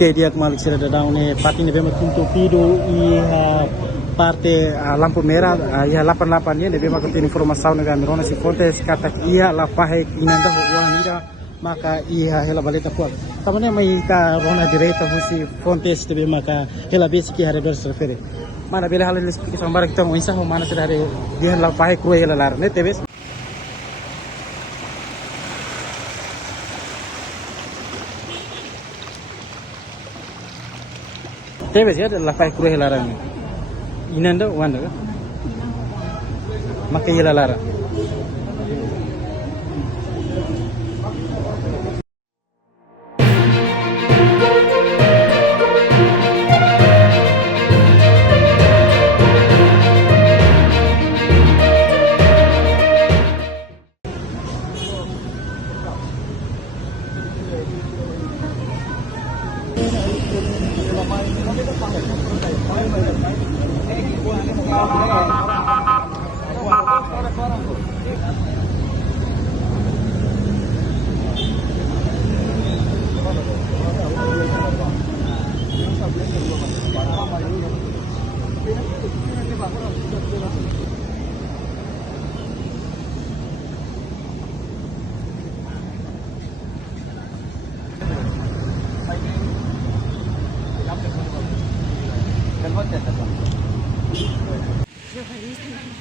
Oke, dia kembali sudah datang nih pati nih bema kuntu pido i parte lampu merah ya 88 ya bema kuntu informasi nih kami rona si fontes kata iya la pahe inanda huwa nida maka iya hela baleta kuat tamane mai ka rona direta husi fontes te bema ka hela besiki hare ber serfere mana bela halin speak sambar kita mo insa ho mana sudah hare dia la pahe kru hela lar ne tebes tebes ya la pahe kru hela lar inanda wanda maka hela lar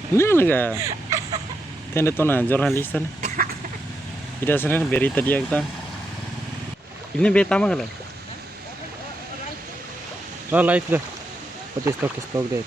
Nah, naga. Tenda tona jurnalista nih. Tidak sana berita dia kita. Ini beta mah lah. Oh, live dah. Pati stok deh.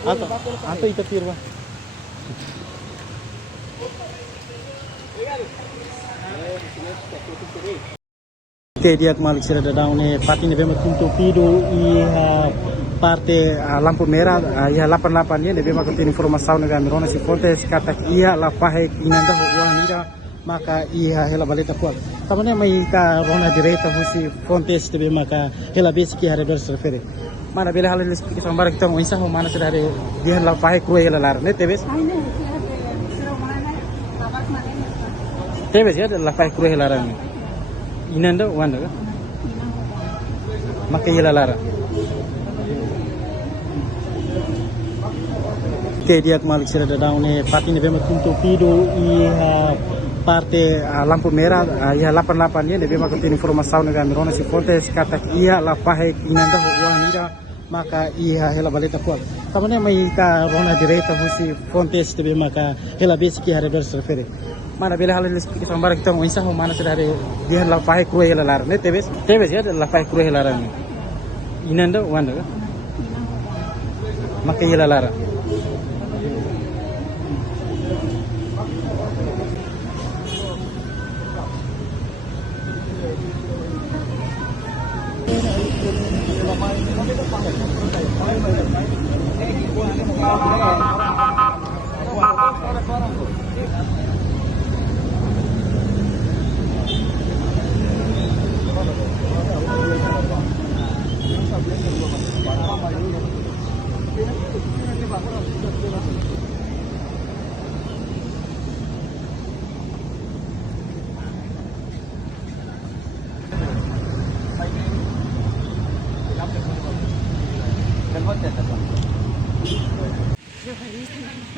Atau itu firma. Oke, dia kembali sudah datang nih pati nih bema kuntu pido i parte lampu merah ya 88 ya bema kuntu informasi nih kami rona si fontes kata iya la pahe inanda huwa nida maka iya hela baleta kuat tamane mai ka rona direta husi fontes te bema ka hela besiki hare ber serfere mana bela halin speak sambar kita mo insa ho mana sudah hare dia la pahe kru hela lar ne tebes ya la pahe kru hela lar inanda wanda maka hela lar Oke, dia kembali sudah datang nih pati nih bema kuntu pido i parte lampu merah ya 88 ya bema kuntu informasi nih kami rona si fontes kata iya la pahe inanda huwa nida maka iya hela baleta kuat tamane mai ka rona direta husi fontes te bema ka hela besiki hare ber serfere mana bela halin speak sambar kita mo insa ho mana sudah hare dia la pahe kru hela lar ne tebes ya la pahe kru hela lar inanda wanda maka hela lar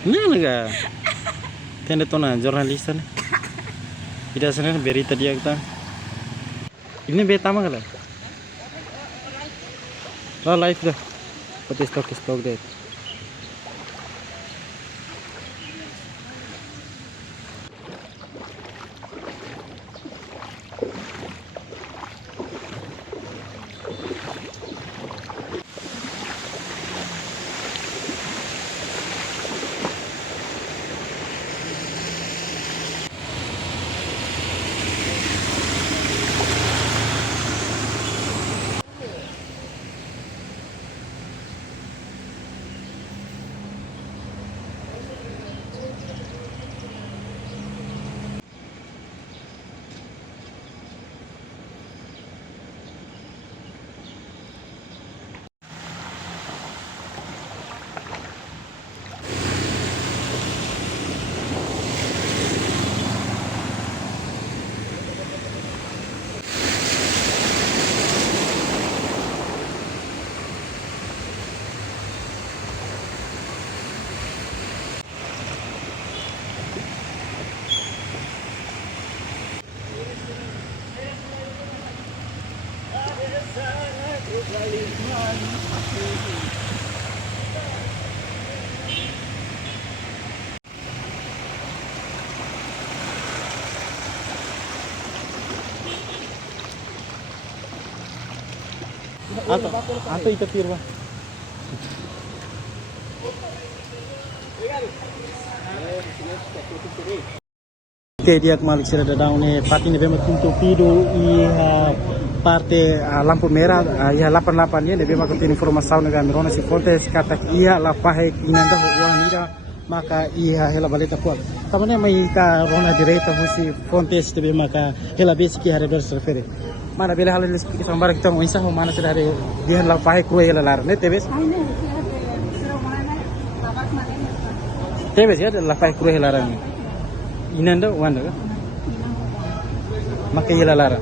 Nah, naga. Tenda tona jurnalista nih. Tidak senang berita dia kita. Ini beta mah lah. Oh, live dah. Pati stok deh. Atau itu pirwa. Oke, dia kembali sira daune pati ne bema kuntu pido i parte lampu merah ya 88 ya ne bema kuntu informasi ne Mirona si Fontes kata iya la pahe inanda wanida maka iya hela baleta kuat tamane mai ka rona direita husi Fontes te bema ka hela besiki hare dor serfere mana bela halal speak sambar kita mo isa ho mana sira hare dia la pahe kru hela lar ne tebes ya la pahe kru hela lar inanda wanda maka hela lar